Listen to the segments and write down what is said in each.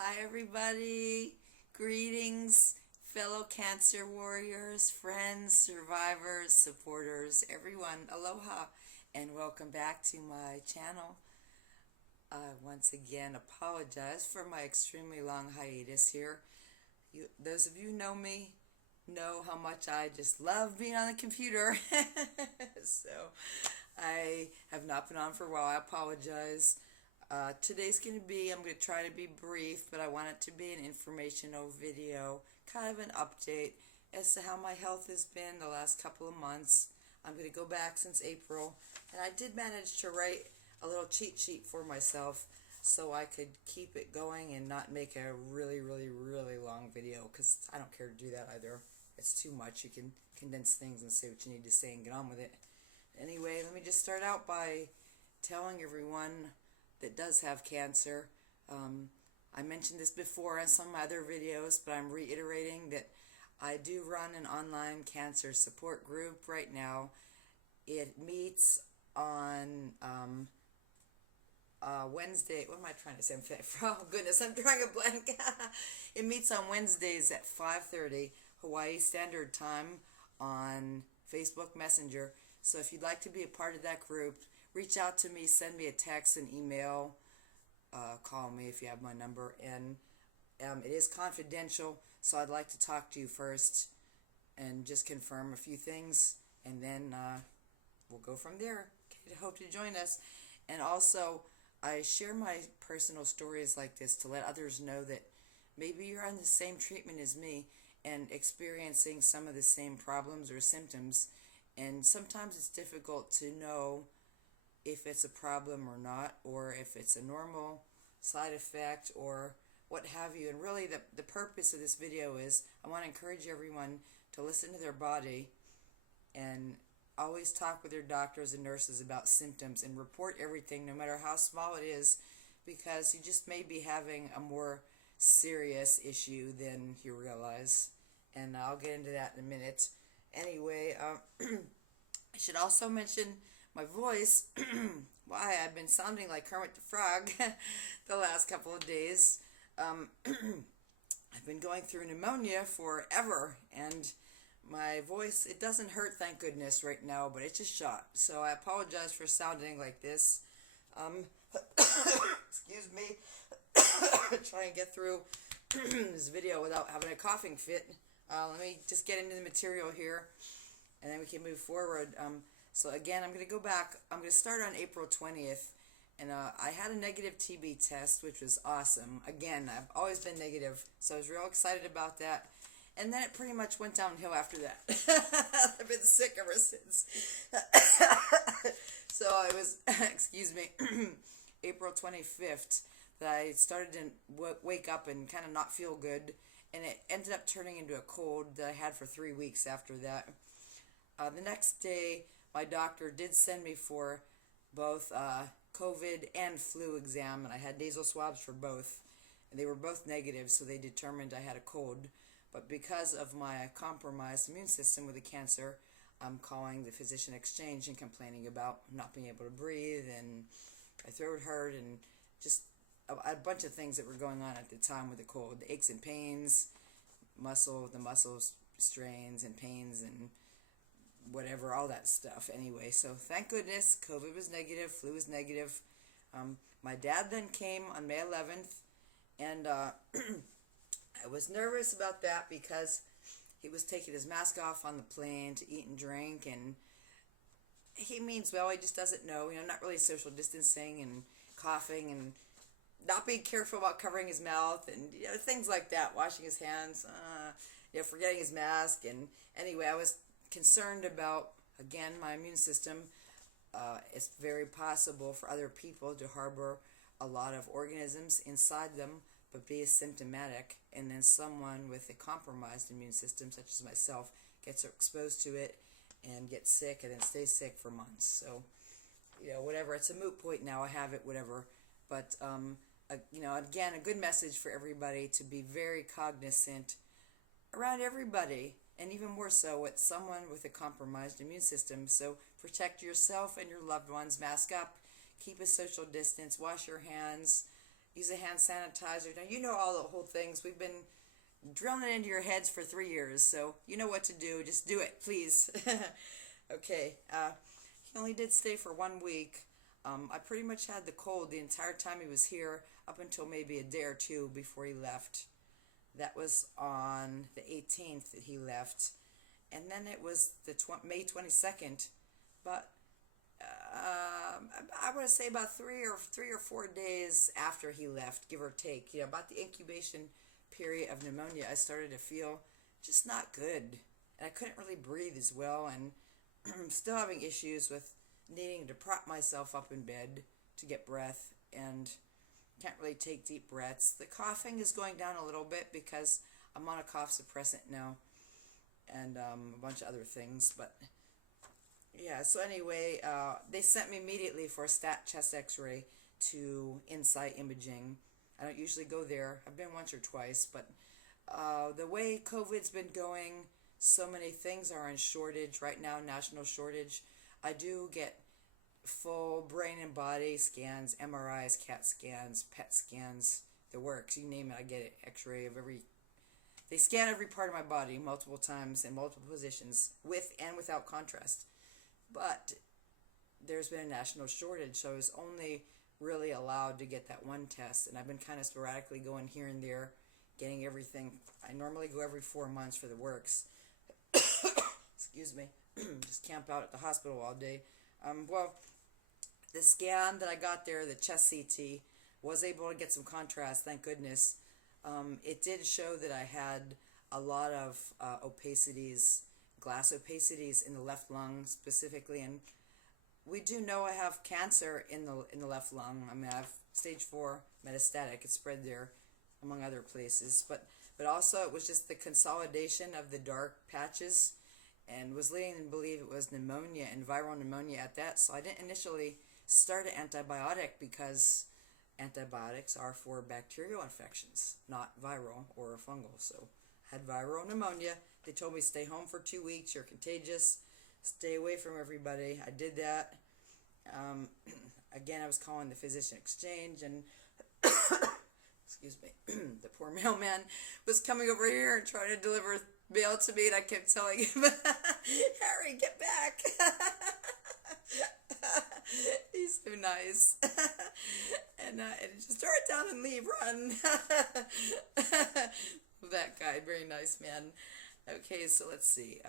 Hi, everybody. Greetings, fellow cancer warriors, friends, survivors, supporters, everyone. Aloha, and welcome back to my channel. I once again apologize for my extremely long hiatus here. Those of you who know me know how much I just love being on the computer. So I have not been on for a while. I apologize. Today's going to be, I'm going to try to be brief, but I want it to be an informational video, kind of an update as to how my health has been the last couple of months. I'm going to go back since April, and I did manage to write a little cheat sheet for myself so I could keep it going and not make a really long video, because I don't care to do that either. It's too much. You can condense things and say what you need to say and get on with it. Anyway, let me just start out by telling everyone that does have cancer. I mentioned this before in some other videos, but I'm reiterating that I do run an online cancer support group right now. It meets on Wednesday. What am I trying to say? Oh goodness, I'm drawing a blank. It meets on Wednesdays at 5:30 Hawaii Standard Time on Facebook Messenger. So if you'd like to be a part of that group, reach out to me, send me a text, an email, call me if you have my number, and it is confidential, so I'd like to talk to you first and just confirm a few things, and then we'll go from there. Okay, I hope to join us. And also, I share my personal stories like this to let others know that maybe you're on the same treatment as me and experiencing some of the same problems or symptoms, and sometimes it's difficult to know if it's a problem or not, or if it's a normal side effect or what have you. And really the purpose of this video is I want to encourage everyone to listen to their body and always talk with their doctors and nurses about symptoms and report everything, no matter how small it is, because you just may be having a more serious issue than you realize. And I'll get into that in a minute. Anyway, I should also mention my voice. Why, I've been sounding like Kermit the Frog the last couple of days. I've been going through pneumonia forever, and my voice, it doesn't hurt, thank goodness, right now, but it's just shot. So I apologize for sounding like this. Excuse me. Try and get through this video without having a coughing fit. Let me just get into the material here, and then we can move forward. So again, I'm going to go back. I'm going to start on April 20th, and I had a negative TB test, which was awesome. Again, I've always been negative, so I was real excited about that. And then it pretty much went downhill after that. I've been sick ever since. So I was, excuse me, April 25th, that I started to wake up and kind of not feel good, and it ended up turning into a cold that I had for 3 weeks after that. The next day, my doctor did send me for both COVID and flu exam, and I had nasal swabs for both, and they were both negative, so they determined I had a cold. But because of my compromised immune system with the cancer, I'm calling the physician exchange and complaining about not being able to breathe, and my throat hurt, and just a bunch of things that were going on at the time with the cold. The aches and pains, the muscle strains and pains, and whatever, all that stuff. Anyway, so thank goodness COVID was negative, flu was negative. My dad then came on May 11th, and I was nervous about that because he was taking his mask off on the plane to eat and drink, and he means well, he just doesn't know, not really social distancing and coughing and not being careful about covering his mouth and things like that, washing his hands, forgetting his mask. And anyway, I was concerned about, again, my immune system. It's very possible for other people to harbor a lot of organisms inside them but be asymptomatic, and then someone with a compromised immune system, such as myself, gets exposed to it and gets sick and then stays sick for months. So, whatever, it's a moot point now. I have it, whatever. But, again, a good message for everybody to be very cognizant around everybody, and even more so with someone with a compromised immune system. So protect yourself and your loved ones, mask up, keep a social distance, wash your hands, use a hand sanitizer. Now, you know all the whole things. We've been drilling it into your heads for 3 years, so you know what to do. Just do it, please. Okay, he only did stay for 1 week. I pretty much had the cold the entire time he was here, up until maybe a day or two before he left. That was on the 18th that he left, and then it was the May 22nd. But I want to say about 3 or 4 days after he left, give or take. About the incubation period of pneumonia, I started to feel just not good, and I couldn't really breathe as well, and still having issues with needing to prop myself up in bed to get breath, and can't really take deep breaths. The coughing is going down a little bit because I'm on a cough suppressant now, and a bunch of other things. But yeah, so anyway, they sent me immediately for a stat chest x-ray to Insight Imaging. I don't usually go there. I've been once or twice, but the way COVID's been going, so many things are in shortage right now, national shortage. I do get full brain and body scans, MRIs, CAT scans, PET scans, the works, you name it, I get it. X-ray of they scan every part of my body multiple times in multiple positions, with and without contrast. But there's been a national shortage, so I was only really allowed to get that one test, and I've been kind of sporadically going here and there, getting everything. I normally go every 4 months for the works. Excuse me. Just camp out at the hospital all day. Well, the scan that I got there, the chest CT, was able to get some contrast, thank goodness. It did show that I had a lot of opacities, glass opacities in the left lung specifically, and we do know I have cancer in the left lung. I mean, I have stage 4 metastatic. It's spread there, among other places. But also it was just the consolidation of the dark patches, and was leading to believe it was pneumonia and viral pneumonia at that. So I didn't initially start an antibiotic because antibiotics are for bacterial infections, not viral or fungal. So I had viral pneumonia. They told me stay home for 2 weeks. You're contagious. Stay away from everybody. I did that. Again, I was calling the physician exchange, and excuse me, the poor mailman was coming over here and trying to deliver mail to me, and I kept telling him, Harry, get back. He's so nice. And just throw it down and leave, run. That guy, very nice man. Okay, so let's see.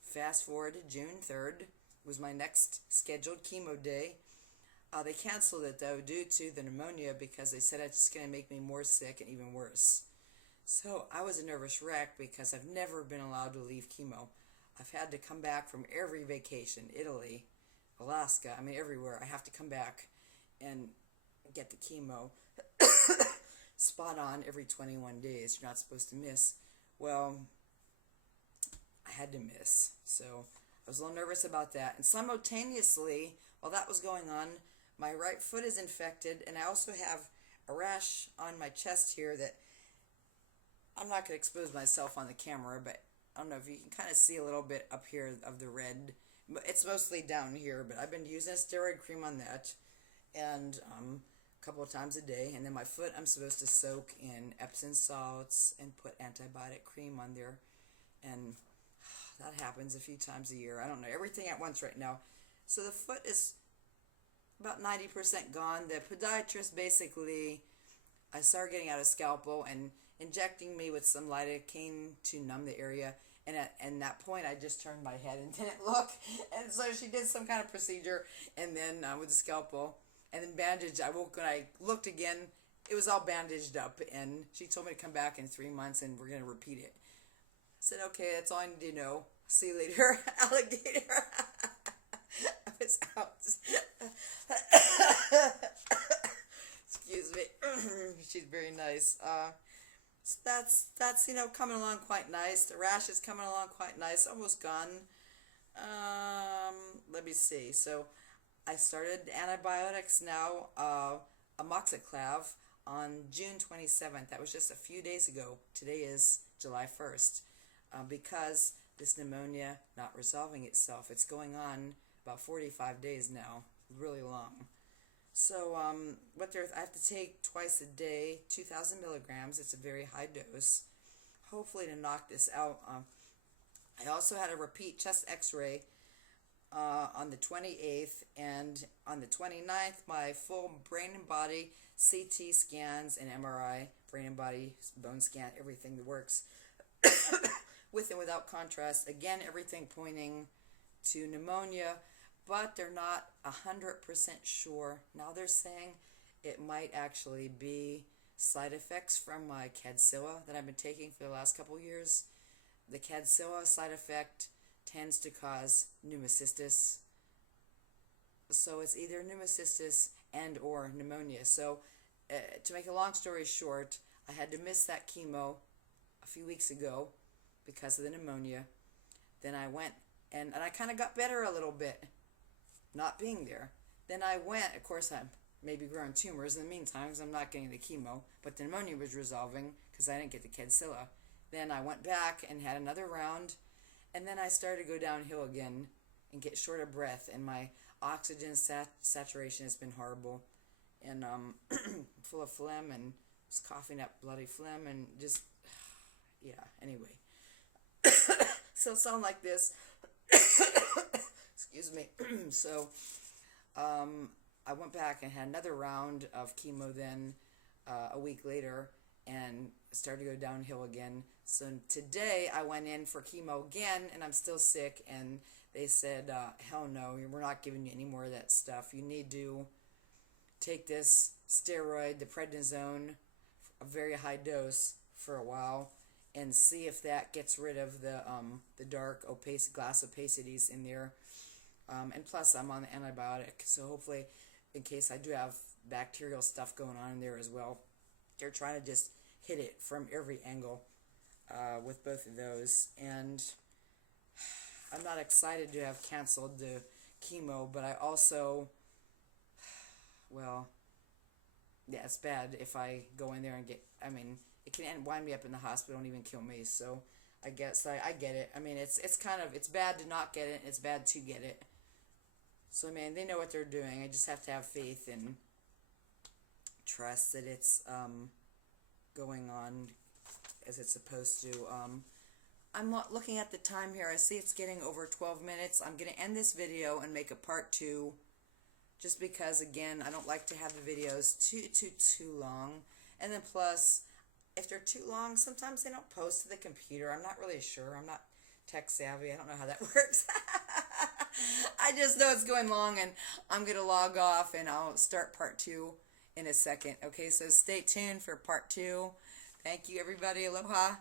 Fast forward to June 3rd was my next scheduled chemo day. They canceled it, though, due to the pneumonia, because they said it's just going to make me more sick and even worse. So I was a nervous wreck because I've never been allowed to leave chemo. I've had to come back from every vacation, Italy, Alaska, I mean everywhere. I have to come back and get the chemo spot on every 21 days. You're not supposed to miss. Well, I had to miss. So I was a little nervous about that. And simultaneously, while that was going on, my right foot is infected, and I also have a rash on my chest here that I'm not going to expose myself on the camera, but I don't know if you can kind of see a little bit up here of the red. It's mostly down here, but I've been using a steroid cream on that, and a couple of times a day. And then my foot, I'm supposed to soak in Epsom salts and put antibiotic cream on there, and that happens a few times a year. I don't know, everything at once right now. So the foot is about 90% gone. The podiatrist basically, I started getting out a scalpel and injecting me with some lidocaine to numb the area. And at that point, I just turned my head and didn't look. And so she did some kind of procedure, and then with the scalpel, and then bandage. When I looked again, it was all bandaged up, and she told me to come back in 3 months, and we're going to repeat it. I said, okay, that's all I need to know. See you later, alligator. I was out. Excuse me. She's very nice. So that's coming along quite nice. The rash is coming along quite nice. Almost gone. Let me see. So I started antibiotics now. Amoxiclav on June 27th. That was just a few days ago. Today is July 1st. Because this pneumonia not resolving itself. It's going on about 45 days now. Really long. So, I have to take twice a day, 2,000 milligrams. It's a very high dose. Hopefully to knock this out. I also had a repeat chest x-ray on the 28th, and on the 29th, my full brain and body CT scans and MRI, brain and body, bone scan, everything that works with and without contrast. Again, everything pointing to pneumonia, but they're not 100% sure. Now they're saying it might actually be side effects from my Kadcyla that I've been taking for the last couple years. The Kadcyla side effect tends to cause pneumocystis. So it's either pneumocystis and or pneumonia. So to make a long story short, I had to miss that chemo a few weeks ago because of the pneumonia. Then I went and I kind of got better a little bit not being there. Then I went, of course I'm maybe growing tumors in the meantime because I'm not getting the chemo, but the pneumonia was resolving because I didn't get the Kadcyla. Then I went back and had another round, and then I started to go downhill again and get short of breath, and my oxygen saturation has been horrible, and full of phlegm, and was coughing up bloody phlegm, and just, yeah, anyway. So sound like this. Excuse me. So, I went back and had another round of chemo then a week later, and started to go downhill again. So today I went in for chemo again, and I'm still sick, and they said, hell no, we're not giving you any more of that stuff. You need to take this steroid, the prednisone, a very high dose for a while, and see if that gets rid of the dark glass opacities in there. And plus I'm on the antibiotic, so hopefully, in case I do have bacterial stuff going on in there as well, they're trying to just hit it from every angle with both of those. And I'm not excited to have canceled the chemo, but I also, well, yeah, it's bad if I go in there and get, it can wind me up in the hospital and even kill me. So I guess I get it. It's bad to not get it, and it's bad to get it. So, they know what they're doing. I just have to have faith and trust that it's going on as it's supposed to. I'm not looking at the time here. I see it's getting over 12 minutes. I'm going to end this video and make a part 2, just because, again, I don't like to have the videos too long. And then plus, if they're too long, sometimes they don't post to the computer. I'm not really sure. I'm not tech savvy. I don't know how that works. I just know it's going long, and I'm going to log off, and I'll start part 2 in a second. Okay, so stay tuned for part 2. Thank you, everybody. Aloha.